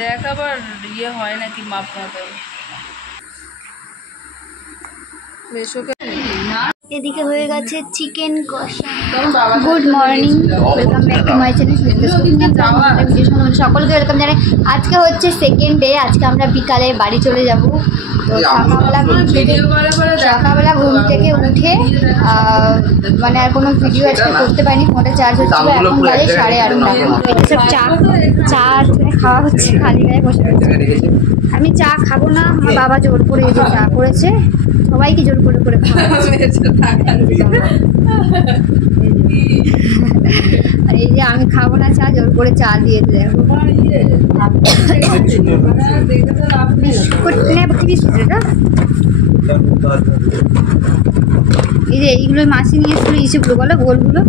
দেখ আবার ইয়ে হয় নাকি মাপ মতো। এদিকে হয়ে গেছে চিকেন কষা। Good morning, welcome back to my channel. সকলকে ওয়েলকাম জানাই। আজকে হচ্ছে সেকেন্ড ডে। আজকে আমরা বিকালে বাড়ি চলে যাব। তো সকালবেলা ঘুম থেকে উঠে মানে আর কোনো ভিডিও আজকে করতে পারিনি, ফোনটা চার্জ হচ্ছিল। এখন বাজে 8:30। সব চা খাওয়া হচ্ছে, খালি গায়ে বসে রয়েছে। আমি চা খাবো না, আমার বাবা জোর করে এই যে চা করেছে, সবাইকে জোর করে করে আর এই যে আমি খাবো না চা, জোর করে চা দিয়েছে। এই যে এইগুলো মাসি নিয়ে এসেছিল, ইসেগুলো বলো গোলগুলো।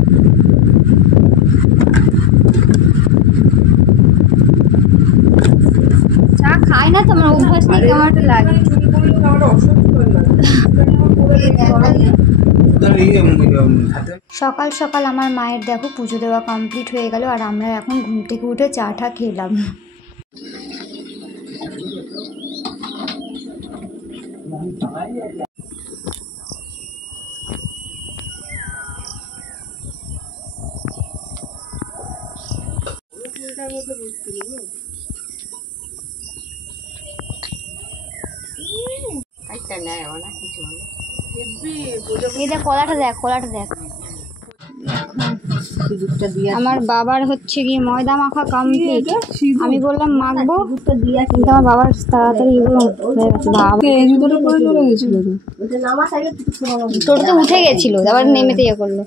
চা খাই না তো আমার অভ্যাস নেই, কেমন একটা লাগে। সকাল সকাল আমার মায়ের দেখো পুজো দেওয়া কমপ্লিট হয়ে গেল, আর আমরা এখন ঘুম থেকে উঠে চা টা খেলাম। কলাটা দেখ, কলাটা দেখ। আমার বাবার হচ্ছে গিয়ে ময়দা মাখা কমপ্লিট। আমি বললাম মাখবো, কিন্তু আমার বাবার তাড়াতাড়ি টোটোতে উঠে গেছিল, আবার নেমেতে ইয়ে করলো।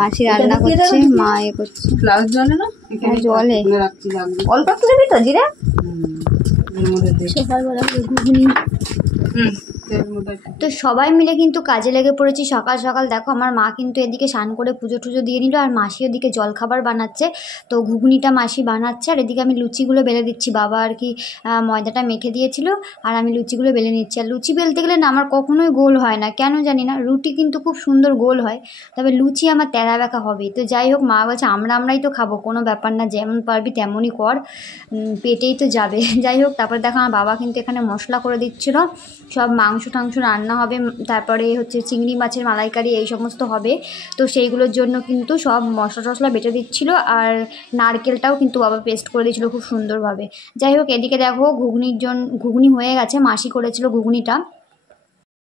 মাসি রান্না করছে, মা ইয়ে করছে। জলে অল্প একটু দেবি তো জিরে। সকালবেলা ঘুগনি। তো সবাই মিলে কিন্তু কাজে লেগে পড়েছি সকাল সকাল। দেখো আমার মা কিন্তু এদিকে স্নান করে পুজো টুজো দিয়ে নিল, আর মাসি ওদিকে জলখাবার বানাচ্ছে। তো ঘুগনিটা মাসি বানাচ্ছে, আর এদিকে আমি লুচিগুলো বেলে দিচ্ছি। বাবা আর কি ময়দাটা মেখে দিয়েছিল, আর আমি লুচিগুলো বেলে নিচ্ছি। আর লুচি বেলতে গেলে না আমার কখনোই গোল হয় না, কেন জানি না। রুটি কিন্তু খুব সুন্দর গোল হয়, তবে লুচি আমার তেড়া বেঁকা হবেই। তো যাই হোক, মা বলছে আমরাই তো খাবো, কোনো ব্যাপার না, যেমন পারবি তেমনই কর, পেটেই তো যাবে। যাই হোক, তারপরে দেখো আমার বাবা কিন্তু এখানে মশলা করে দিচ্ছিল। সব মাংস টাংস রান্না হবে, তারপরে হচ্ছে চিংড়ি মাছের মালাইকারি এই সমস্ত হবে। তো সেইগুলোর জন্য কিন্তু সব মশলা টশলা বেটে দিচ্ছিল, আর নারকেলটাও কিন্তু বাবা পেস্ট করে দিয়েছিলো খুব সুন্দরভাবে। যাই হোক, এদিকে দেখো ঘুগনি হয়ে গেছে, মাসি করেছিল ঘুগনিটা।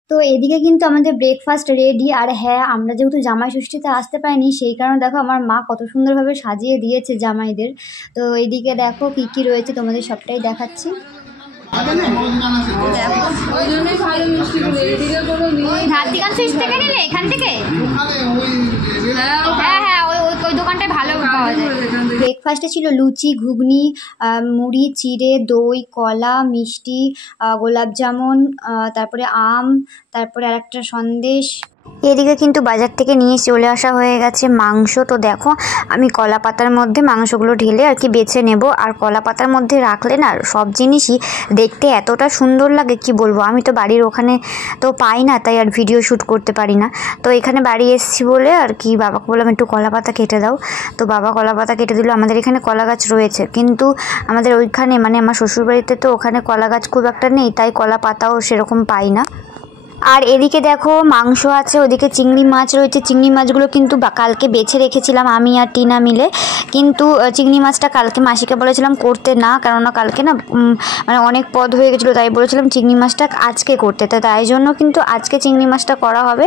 তো এদিকে কিন্তু আমাদের ব্রেকফাস্ট রেডি। আর হ্যাঁ, আমরা যেহেতু জামাই ষষ্ঠীতে আসতে পারিনি, সেই কারণে দেখো আমার মা কত সুন্দরভাবে সাজিয়ে দিয়েছে জামাইদের। তো এইদিকে দেখো কি কি রয়েছে, তোমাদের সবটাই দেখাচ্ছি। এখান থেকে হ্যাঁ হ্যাঁ, ওই দোকানটায় ভালো পাওয়া যায়। ব্রেকফাস্টে ছিল লুচি, ঘুগনি, মুড়ি, চিড়ে, দই, কলা, মিষ্টি, গোলাপ জামুন, তারপরে আম, তারপরে আরেকটা সন্দেশ। এদিকে কিন্তু বাজার থেকে নিয়ে চলে আসা হয়ে গেছে মাংস। তো দেখো আমি কলা পাতার মধ্যে মাংসগুলো ঢেলে আর কি বেছে নেব। আর কলা পাতার মধ্যে রাখলে না সব জিনিসই দেখতে এতটা সুন্দর লাগে কি বলবো। আমি তো বাড়ির ওখানে তো পাই না, তাই আর ভিডিও শ্যুট করতে পারি না। তো এখানে বাড়ি এসেছি বলে আর কি বাবাকে বললাম একটু কলা পাতা কেটে দাও। তো বাবা কলা পাতা কেটে দিল। আমাদের এখানে কলা গাছ রয়েছে, কিন্তু আমাদের ওইখানে মানে আমার শ্বশুরবাড়িতে তো ওখানে কলা গাছ খুব একটা নেই, তাই কলা পাতাও সেরকম পাই না। আর এদিকে দেখো মাংস আছে, ওদিকে চিংড়ি মাছ রয়েছে। চিংড়ি মাছগুলো কিন্তু কালকে বেছে রেখেছিলাম আমি আর টিনা মিলে, কিন্তু চিংড়ি মাছটা কালকে মাসিকে বলেছিলাম করতে না, কেননা কালকে না মানে অনেক পদ হয়ে গেছিলো, তাই বলেছিলাম চিংড়ি মাছটা আজকে করতে। তাই জন্য কিন্তু আজকে চিংড়ি মাছটা করা হবে।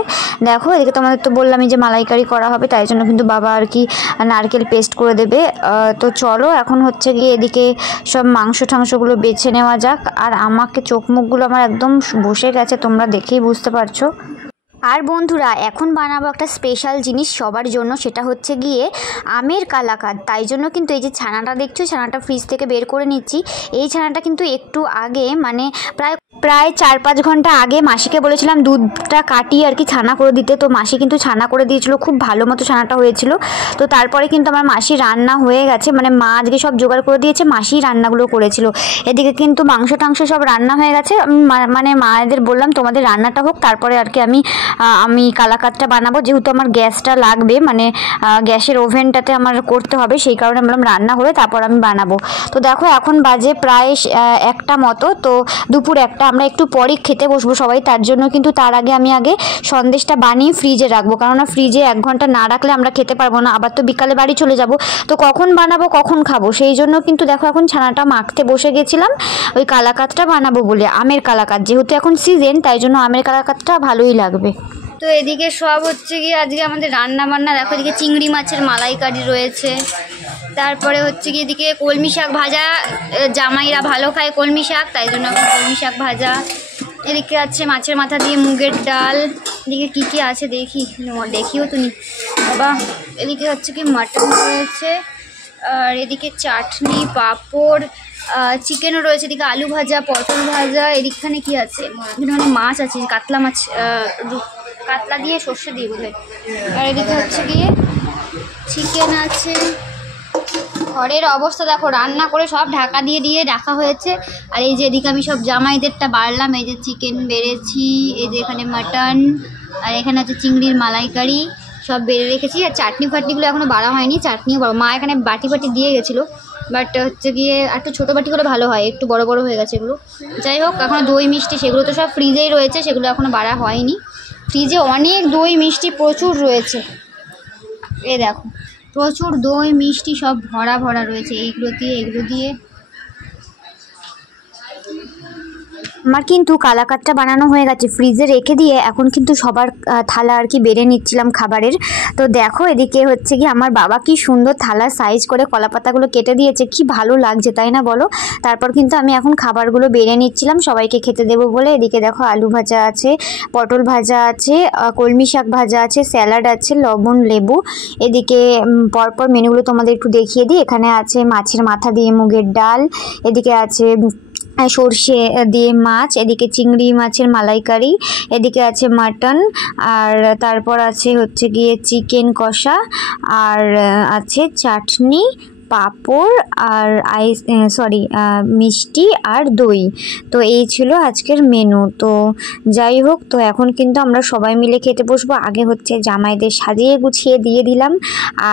দেখো এদিকে তোমাদের তো বললামই যে মালাইকারি করা হবে, তাই জন্য কিন্তু বাবা আর কি নারকেল পেস্ট করে দেবে। তো চলো এখন হচ্ছে গিয়ে এদিকে সব মাংস টাংসগুলো বেছে নেওয়া যাক। আর আমাকে চোখ মুখগুলো আমার একদম বসে গেছে, তোমরা দেখেই বুঝতে পারছো। আর বন্ধুরা এখন বানাবো একটা স্পেশাল জিনিস সবার জন্য, সেটা হচ্ছে গিয়ে আমের কালাকাঁদ। তাই জন্য কিন্তু এই যে ছানাটা দেখছো, ছানাটা ফ্রিজ থেকে বের করে নিচ্ছি। এই ছানাটা কিন্তু একটু আগে মানে প্রায় 4-5 ঘন্টা আগে মাসিকে বলেছিলাম দুধটা কাটিয়ে আর কি ছানা করে দিতে। তো মাসি কিন্তু ছানা করে দিয়েছিল, খুব ভালো মতো ছানাটা হয়েছিল। তো তারপরে কিন্তু আমার মাসি রান্না হয়ে গেছে, মানে মা আজকে সব জোগাড় করে দিয়েছে, মাসি রান্নাগুলো করেছিল। এদিকে কিন্তু মাংস টাংস সব রান্না হয়ে গেছে। আমি মানে মায়েদের বললাম তোমাদের রান্নাটা হোক, তারপরে আর কি আমি আমি কালাকাতটা বানাবো, যেহেতু আমার গ্যাসটা লাগবে, মানে গ্যাসের ওভেনটাতে আমার করতে হবে, সেই কারণে বললাম রান্না হলে তারপর আমি বানাবো। তো দেখো এখন বাজে প্রায় 1টা মতো, তো দুপুর 1টা, আমরা একটু পরই খেতে বসবো সবাই, তার জন্য কিন্তু তার আগে আমি সন্দেশটা বানিয়ে ফ্রিজে রাখবো, কেননা ফ্রিজে 1 ঘন্টা না রাখলে আমরা খেতে পারবো না, আবার তো বিকালে বাড়ি চলে যাব, তো কখন বানাবো কখন খাবো, সেই জন্য কিন্তু দেখো এখন ছানাটা মাখতে বসে গেছিলাম ওই কালাকাতটা বানাবো বলে। আমের কালাকাত যেহেতু এখন সিজন, তাই জন্য আমের কালাকাতটা ভালোই লাগবে। তো এদিকে সব হচ্ছে গিয়ে আজকে আমাদের রান্না বান্না, দেখো এদিকে চিংড়ি মাছের মালাইকারি রয়েছে, তারপরে হচ্ছে গিয়ে এদিকে কলমি শাক ভাজা, জামাইরা ভালো খায় কলমি শাক, তাই জন্য এখন কলমি শাক ভাজা। এদিকে আছে মাছের মাথা দিয়ে মুগের ডাল, এদিকে কী কী আছে দেখিও তুমি বাবা। এদিকে হচ্ছে কি মাটন রয়েছে, আর এদিকে চাটনি, পাঁপড়, চিকেনও রয়েছে, এদিকে আলু ভাজা, পটল ভাজা, এদিকখানে কি আছে, এখানে মাছ আছে, কাতলা মাছ, কাতলা দিয়ে সর্ষে দিয়ে বোধহয়, আর এদিকে হচ্ছে গিয়ে চিকেন আছে। ঘরের অবস্থা দেখো, রান্না করে সব ঢাকা দিয়ে দিয়ে রাখা হয়েছে, আর এই যে এদিকে আমি সব জামাইদেরটা বাড়লাম, এই যে চিকেন বেড়েছি, এই যে এখানে মাটন, আর এখানে আছে চিংড়ির মালাইকারি, সব বেড়ে রেখেছি। আর চাটনি ফাটনিগুলো এখনও বাড়া হয়নি, চাটনিও বড়, মা এখানে বাটি দিয়ে গেছিলো, বাট হচ্ছে গিয়ে একটু ছোটো বাটি করে ভালো হয়, একটু বড় বড় হয়ে গেছে এগুলো। যাই হোক, এখনও দই মিষ্টি সেগুলো তো সব ফ্রিজেই রয়েছে, সেগুলো এখনও বাড়া হয়নি। ফ্রিজে অনেক দই মিষ্টি প্রচুর রয়েছে, এ দেখো প্রচুর দই মিষ্টি সব ভরা ভরা রয়েছে, এগুলো দিয়ে। আমার কিন্তু কালাকাতটা বানানো হয়ে গেছে, ফ্রিজে রেখে দিয়ে এখন কিন্তু সবার থালা আর কি বেড়ে নিচ্ছিলাম খাবারের। তো দেখো এদিকে হচ্ছে কি আমার বাবা কি সুন্দর থালা সাইজ করে কলাপাতাগুলো কেটে দিয়েছে, কি ভালো লাগছে তাই না বলো। তারপর কিন্তু আমি এখন খাবারগুলো বেড়ে নিচ্ছিলাম সবাইকে খেতে দেবো বলে। এদিকে দেখো আলু ভাজা আছে, পটল ভাজা আছে, কলমি শাক ভাজা আছে, স্যালাড আছে, লবণ লেবু। এদিকে পরপর মেনুগুলো তোমাদের একটু দেখিয়ে দিই। এখানে আছে মাছের মাথা দিয়ে মুগের ডাল, এদিকে আছে সর্ষে দিয়ে মাছ, এদিকে চিংড়ি মাছের মালাইকারি, এদিকে আছে মাটন, আর তারপর আছে হচ্ছে গিয়ে চিকেন কষা, আর আছে চাটনি, পাঁপড়, আর মিষ্টি আর দই। তো এই ছিল আজকের মেনু। তো যাই হোক, তো এখন কিন্তু আমরা সবাই মিলে খেতে বসবো। আগে হচ্ছে জামাইদের সাজিয়ে গুছিয়ে দিয়ে দিলাম,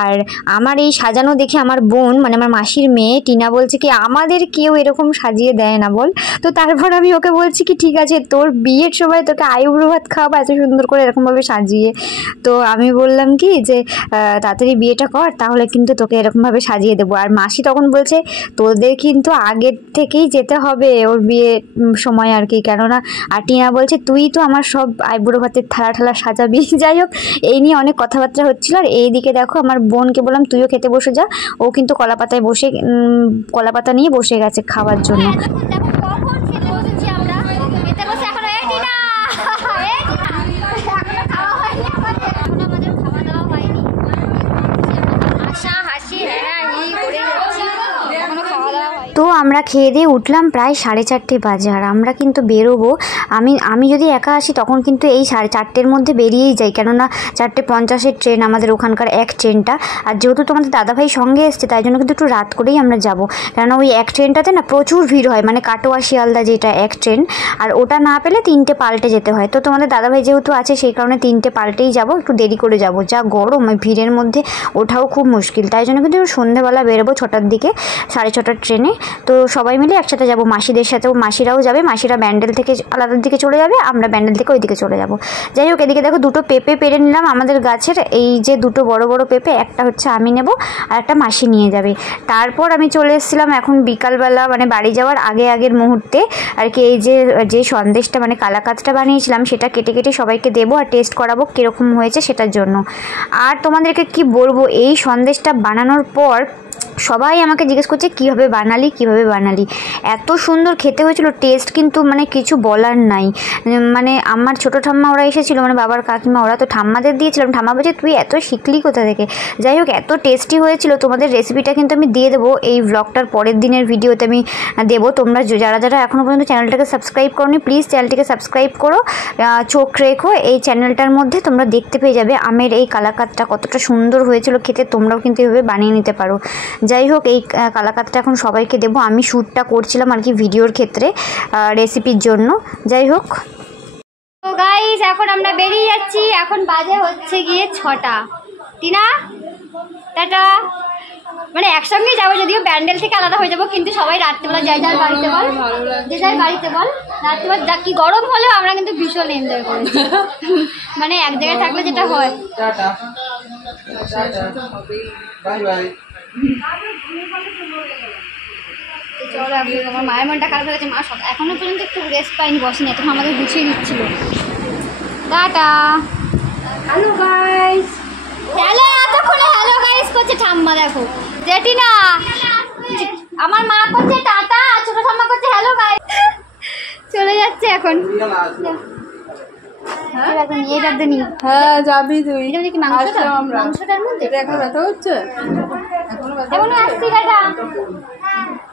আর আমার এই সাজানো দেখে আমার বোন, মানে আমার মাসির মেয়ে টিনা বলছে কি আমাদের কেউ এরকম সাজিয়ে দেয় না বল। তো তারপর আমি ওকে বলছি কি ঠিক আছে, তোর বিয়ের সময় তোকে আইবুড়ো ভাত খাওয়াবো এত সুন্দর করে এরকমভাবে সাজিয়ে। তো আমি বললাম কি যে তাড়াতাড়ি বিয়েটা কর, তাহলে কিন্তু তোকে এরকমভাবে সাজিয়ে দেবো। আর মাসি তখন বলছে তোদের কিন্তু আগের থেকেই যেতে হবে ওর বিয়ের সময় আর কি, কেননা আর টিনা বলছে তুই তো আমার সব আইবুড়ো ভাতের থালা ঠালা সাজাবি। যাই হোক, এই নিয়ে অনেক কথাবার্তা হচ্ছিল। আর এইদিকে দেখো আমার বোনকে বললাম তুইও খেতে বসে যা, ও কিন্তু কলাপাতা নিয়ে বসে গেছে খাওয়ার জন্য। তো আমরা খেয়ে দিয়ে উঠলাম প্রায় 4:30 বাজে, আর আমরা কিন্তু বেরোবো। আমি যদি একা আসি তখন কিন্তু এই 4:30-র মধ্যে বেরিয়েই যাই, কেননা 4:50-এর ট্রেন আমাদের ওখানকার এক ট্রেনটা। আর যেহেতু তোমাদের দাদাভাই সঙ্গে এসছে, তাই জন্য কিন্তু একটু রাত করেই আমরা যাব, কেননা ওই এক ট্রেনটাতে না প্রচুর ভিড় হয়, মানে কাটোয়া শিয়ালদা যেটা এক ট্রেন, আর ওটা না পেলে 3টে পাল্টে যেতে হয়। তো তোমাদের দাদাভাই যেহেতু আছে সেই কারণে 3টে পাল্টেই যাব, একটু দেরি করে যাব, যা গরম ওই ভিড়ের মধ্যে ওঠাও খুব মুশকিল। তাই জন্য কিন্তু সন্ধ্যেবেলা বেরোবো 6টার দিকে, 6:30-র ট্রেনে। তো সবাই মিলে একসাথে যাব, মাসিদের সাথেও, মাসিরাও যাবে, মাসিরা ব্যান্ডেল থেকে আলাদার দিকে চলে যাবে, আমরা ব্যান্ডেল থেকে ওইদিকে চলে যাব। যাই হোক, এদিকে দেখো 2টো পেঁপে পেরে নিলাম আমাদের গাছের, এই যে 2টো বড় বড় পেঁপে, একটা হচ্ছে আমি নেব আর একটা মাসি নিয়ে যাবে। তারপর আমি চলে এসেছিলাম এখন বিকালবেলা, মানে বাড়ি যাওয়ার আগের মুহূর্তে আর কি, এই যে সন্দেশটা মানে কালাকাতটা বানিয়েছিলাম সেটা কেটে কেটে সবাইকে দেবো আর টেস্ট করাবো কীরকম হয়েছে সেটার জন্য। আর তোমাদেরকে কি বলবো, এই সন্দেশটা বানানোর পর সবাই আমাকে জিজ্ঞেস করছে কীভাবে বানালি, এত সুন্দর খেতে হয়েছিল, টেস্ট কিন্তু মানে কিছু বলার নাই। মানে আমার ছোটো ঠাম্মা ওরা এসেছিলো, মানে বাবার কাকিমা, ওরা তো ঠাম্মাদের দিয়েছিলাম, ঠাম্মা বলছে তুই এত শিখলি কোথা থেকে। যাই হোক, এত টেস্টি হয়েছিল। তোমাদের রেসিপিটা কিন্তু আমি দিয়ে দেবো এই ব্লগটার পরের দিনের ভিডিওতে, আমি দেবো। তোমরা যারা এখনও পর্যন্ত চ্যানেলটাকে সাবস্ক্রাইব করোনি, প্লিজ চ্যানেলটিকে সাবস্ক্রাইব করো, চোখ রেখো এই চ্যানেলটার মধ্যে, তোমরা দেখতে পেয়ে যাবে আমের এই কালাকাতটা কতটা সুন্দর হয়েছিল খেতে। তোমরাও কিন্তু এভাবে বানিয়ে নিতে পারো। যাই হোক, এই কালাকাতটা এখন সবাইকে দেবো। আমি শ্যুটটা করছিলাম আর কি ভিডিওর ক্ষেত্রে, রেসিপির জন্য। যাই হোক, তো গাইস এখন আমরা বেরিয়ে যাচ্ছি, এখন বাজে হচ্ছে গিয়ে 6টা। টিনা টাটা। মানে একসঙ্গেই যাবো, যদিও প্যান্ডেল থেকে আলাদা হয়ে যাবো, কিন্তু সবাই রাত্রেবেলা যাই যার বাড়িতে বল, যে যার বাড়িতে বল। রাত্রেবেলা যা কি গরম হলেও আমরা কিন্তু ভীষণ এনজয় করেছি। মানে এক জায়গায় থাকলে যেটা হয়। চলো এখন আমার মায়ের মনটা খারাপ হয়ে গেছে, মা এখনো পর্যন্ত একটু রেস্ট পাইনি, বসেনি, তখন আমাদের গুছিয়ে দিচ্ছিল। টাটা। Hello guys. হ্যালো, এতক্ষণে হ্যালো গাইস করছে ঠাম্মা, দেখো যেটি না আমার মা করছে টাটা, ছোট ঠাম্মা করছে হ্যালো গাইস। চলে যাচ্ছে এখন। হ্যাঁ যাবি তুই। মাংসটার মধ্যে এখন ব্যথা হচ্ছে, এখনো আসছি। টাটা,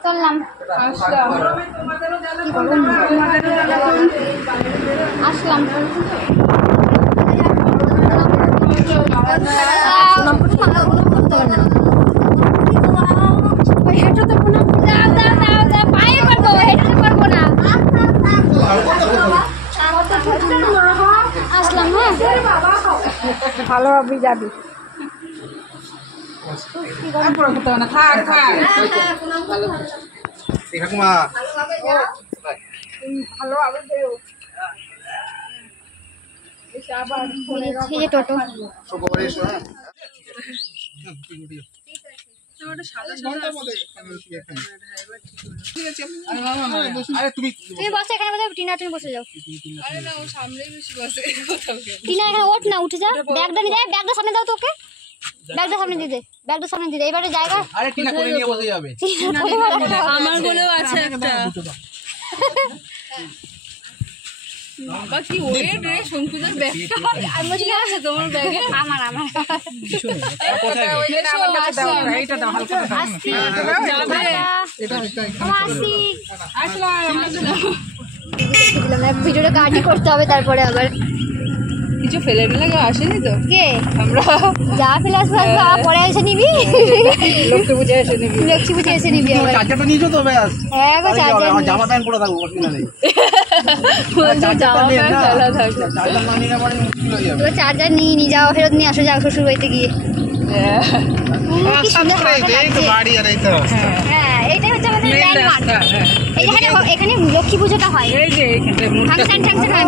চললাম। আসলাম। পায়ে করবো, হেঁটে করবো না। আসলাম। হ্যাঁ ভালো হবে, যাবি। টোটো তুমি বসো এখানে, টিনা তুমি বসে যাও। টিনা এখানে ওঠ না, উঠে যা, ব্যাগটা নিয়ে যায়, ব্যাগটা সামনে দাও তোকে, ব্যাগটা সামনে দিয়ে দে, ব্যাগটা সামনে দিয়ে দে। এবারে জায়গা আরে টিনা কোলে নিয়ে বসে যাবে। আমার বলেও আছে একটা। বাকি ওয়েট রে শঙ্কুদার ব্যাগটা আমার কি আছে তোমার ব্যাগে? আমার এইটা দাও, হালকা দাও। আসছি, ভিডিওটা কাটি করতে হবে, তারপরে আবার কিছু ফেলে লাগে আসেনি তো। কে আমরা যা ফেলাস পরে এসে নিবি, লক্ষ্মী পুজো এসে নিবি, লক্ষ্মী পুজো এসে নিবি। চার্জারটা নিয়েছো তো ব্যাস। হ্যাঁ গো, চার্জার আমার জামা প্যান্ট পরে থাকবো, অসুবিধা নেই। জামা প্যান্ট ফেলা থাকে। চার্জার না নিলে পরে মুশকিল হয়ে যাবে। তো চার্জার নিয়ে যাও, ফেরত নিয়ে আসো, যাও শ্বশুর বাড়িতে গিয়ে। কি সুন্দর হাওয়াটা লাগছে। হ্যাঁ এইটাই হচ্ছে আমাদের ল্যান্ডমার্ক। এই যে এখানে লক্ষ্মী পুজোটা হয়, ফাংশন হয়।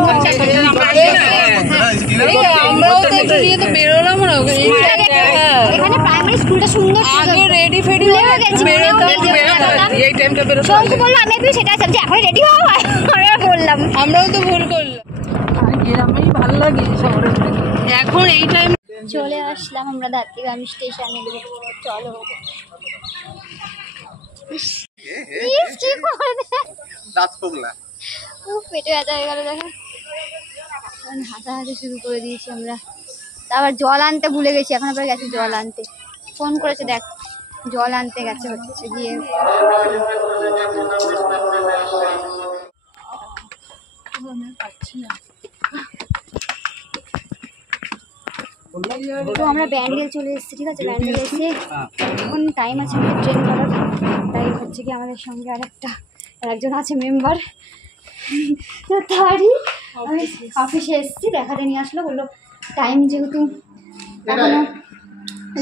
আমরাও তো একটু নিয়ে তো বেরোলাম না এখানে প্রাইমারি স্কুলটা সুন্দর, আগে রেডি ফেডি হয়ে গেছি। এই টাইমটা বেরোতে শঙ্কু বললো আমি সেটা যে এখন রেডি হওয়া হয়, আমরা বললাম আমরাও তো ভুল করলাম। গ্রামেই ভালো লাগে শহরে, এখন এই টাইম। চলে আসলাম আমরা দাত্তিগ্রাম স্টেশনে। চলো পেটে ব্যথা হয়ে গেল, দেখো হাসাহাসি শুরু করে দিয়েছি আমরা। আবার জল আনতে ভুলে গেছি, এখন আবার গেছে জল আনতে, ফোন করেছে, দেখ জল আনতে গেছে হচ্ছে গিয়ে। তো আমরা ব্যান্ডেল চলে এসেছি, ঠিক আছে। ব্যান্ডেল এসে এখন টাইম আছে আমাদের ট্রেন ধরার, তাই হচ্ছে কি আমাদের সঙ্গে আরেকজন আছে মেম্বার। তো তারই আমি অফিসে এসেছি, দেখাতে নিয়ে আসলো, বললো টাইম যেহেতু এখনো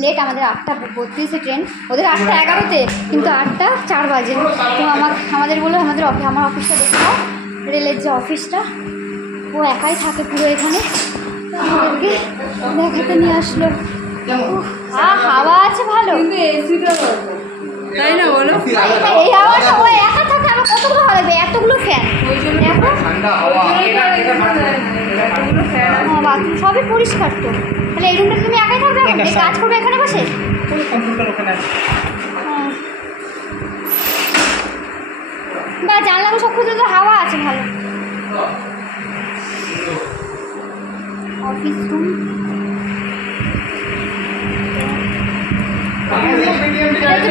লেট, আমাদের 8:32 ট্রেন, ওদের 8:11, কিন্তু 8:04 বাজে। তো আমাদের বললো আমার অফিসটা দেখে দাও, রেলের যে অফিসটা, ও একাই থাকে পুরো এখানে, আমাদেরকে দেখাতে নিয়ে আসলো। হাওয়া আছে ভালো, তাই না বলো? এই হাওয়াটা ও একা থাকে, আমার কতগুলো ভালো লাগবে, এতগুলো ফ্যান, বাথরুম সবই পরিষ্কার। তো তাহলে এই রুমটা তুমি একাই থাকবে, কাজ করবে এখানে বসে? বা জানলা সব খুঁজে, তো হাওয়া আছে ভালো। অফিস রুম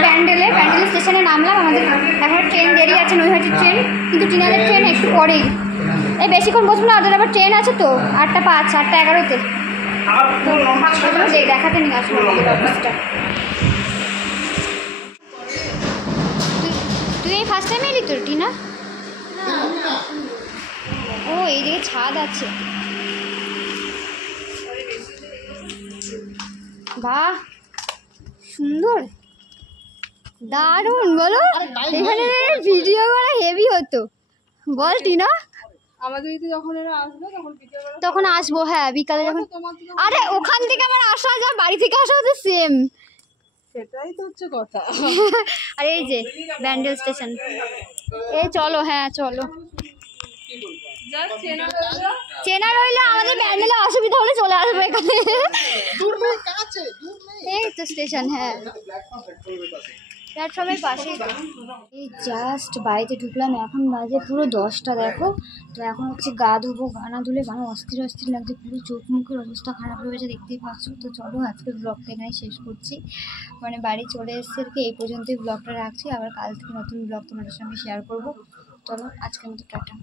ব্যান্ডেলে স্টেশনে নামলাম, আমাদের এখন ট্রেন দেরি আছে, নৈহাটির ট্রেন, কিন্তু টিনাদের ট্রেন একটু পরেই, এই বেশিক্ষণ বসবো না, ওদের আবার ট্রেন আছে তো 8:05, 8:11-তে। দেখাতে নিয়ে আসবো আমাদের অফিসটা। তুই এই ফার্স্ট টাইম এলি তোর টিনা? ও এই দিকে ছাদ আছে। বাহ সুন্দর, দারুণ বলো। এখানে ভিডিও করা হেভি হতো, বল টিনা। আমাদের দিদি যখন এরা আসবে তখন আসবো, হ্যাঁ বিকালে যখন। আরে ওখান থেকে আমার আসা যা বাড়ি থেকে আসা হচ্ছে সেম। সেটাই তো হচ্ছে কথা। আর এই যে ব্যান্ডেল স্টেশন, এই চলো, হ্যাঁ চলো। চেনা রইলো, আমাদের ব্যান্ডেলে অসুবিধা হলে চলে আসবো এখানে। এই তো স্টেশন, হ্যাঁ প্ল্যাটফর্মের পাশেই। এই জাস্ট বাড়িতে ঢুকলাম, এখন বাজে পুরো 10টা দেখো। তো এখন হচ্ছে গা ধোবো, গা না ধুলে মানে অস্থির অস্থির লাগছে, পুরো চোখ মুখের অবস্থা খারাপ হয়ে গেছে দেখতেই পাচ্ছ। তো চলো আজকের ব্লগটা এখানে শেষ করছি, মানে বাড়ি চলে এসেছে আর কি, এই পর্যন্তই ব্লগটা রাখছি। আবার কাল থেকে নতুন ব্লগ তোমাদের সঙ্গে শেয়ার করবো। চলো আজকের মতো টাটা।